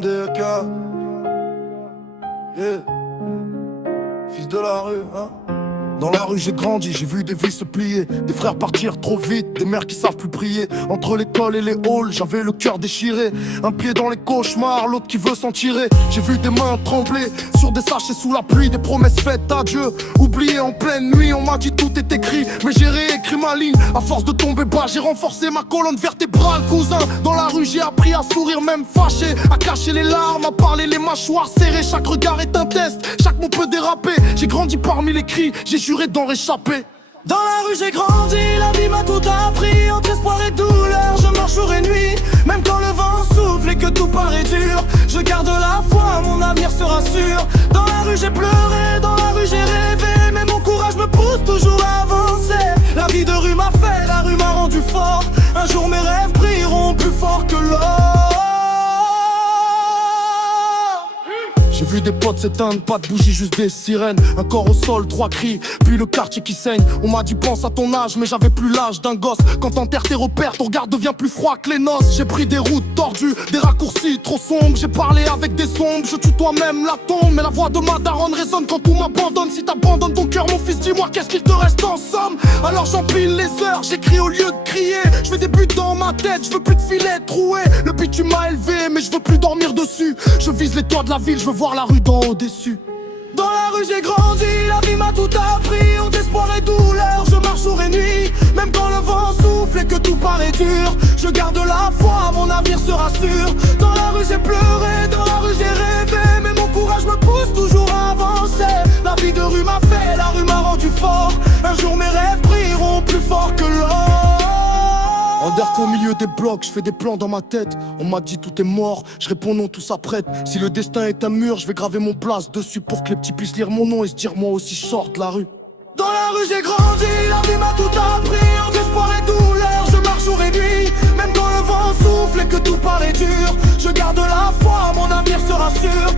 DK. Yeah. Fils de la rue, hein. Dans la rue j'ai grandi, j'ai vu des vies se plier, des frères partir trop vite, des mères qui savent plus prier. Entre l'école et les halls, j'avais le cœur déchiré. Un pied dans les cauchemars, l'autre qui veut s'en tirer. J'ai vu des mains trembler sur des sachets sous la pluie, des promesses faites à Dieu, oubliées en pleine nuit. On m'a dit tout est écrit, mais j'ai réécrit ma ligne. À force de tomber bas, j'ai renforcé ma colonne vertébrale, cousin. Dans la rue j'ai appris à sourire même fâché, à cacher les larmes, à parler les mâchoires serrées. Chaque regard est un test, chaque mot peut déraper. J'ai grandi parmi les cris, j'ai juré d'en réchapper. Dans la rue j'ai grandi, la vie m'a tout appris. Entre espoir et douleur, je marche jour et nuit. Même quand le vent souffle et que tout paraît dur, je garde la foi, mon avenir sera sûr. Dans la rue j'ai pleuré, dans la rue j'ai rêvé, mais mon courage me pousse toujours à avancer. La vie de rue m'a fait, la rue m'a rendu fort. Un jour mes rêves brilleront plus fort que l'or. J'ai vu des potes s'éteindre, pas de bougies, juste des sirènes. Un corps au sol, 3 cris, puis le quartier qui saigne. On m'a dit pense à ton âge, mais j'avais plus l'âge d'un gosse. Quand t'enterres tes repères, ton regard devient plus froid que les noces. J'ai pris des routes tordues, des raccourcis trop sombres. J'ai parlé avec des ombres, je tue toi-même la tombe. Mais la voix de ma daronne résonne quand tout m'abandonne. Si t'abandonnes ton cœur, mon fils, dis-moi qu'est-ce qu'il te reste en somme. Alors j'empile les heures, j'écris au lieu de crier. Je fais des buts dans ma tête, je veux plus de filets troués. Le bitume m'a élevé, mais je veux plus dormir dessus. Je vise les toits de la ville, je veux voir la rue d'en haut déçu. Dans la rue j'ai grandi, la vie m'a tout appris. Entre espoir et douleur, je marche jour et nuit. Même quand le vent souffle et que tout paraît dur, je garde la foi, mon avenir sera sûr. Dans la rue j'ai pleuré, dans la rue j'ai rêvé, mais mon courage me pousse toujours à avancer. La vie de rue m'a fait, la rue m'a rendu fort. Un jour mes rêves brilleront plus fort que l'or. En d'air qu'au milieu des blocs, je fais des plans dans ma tête. On m'a dit tout est mort, je réponds non, tout s'apprête. Si le destin est un mur, je vais graver mon place dessus pour que les petits puissent lire mon nom et se dire moi aussi je sors de la rue. Dans la rue j'ai grandi, la vie m'a tout appris. Entre espoir et douleur, je marche jour et nuit. Même quand le vent souffle et que tout paraît dur, je garde la foi, mon avenir sera sûr.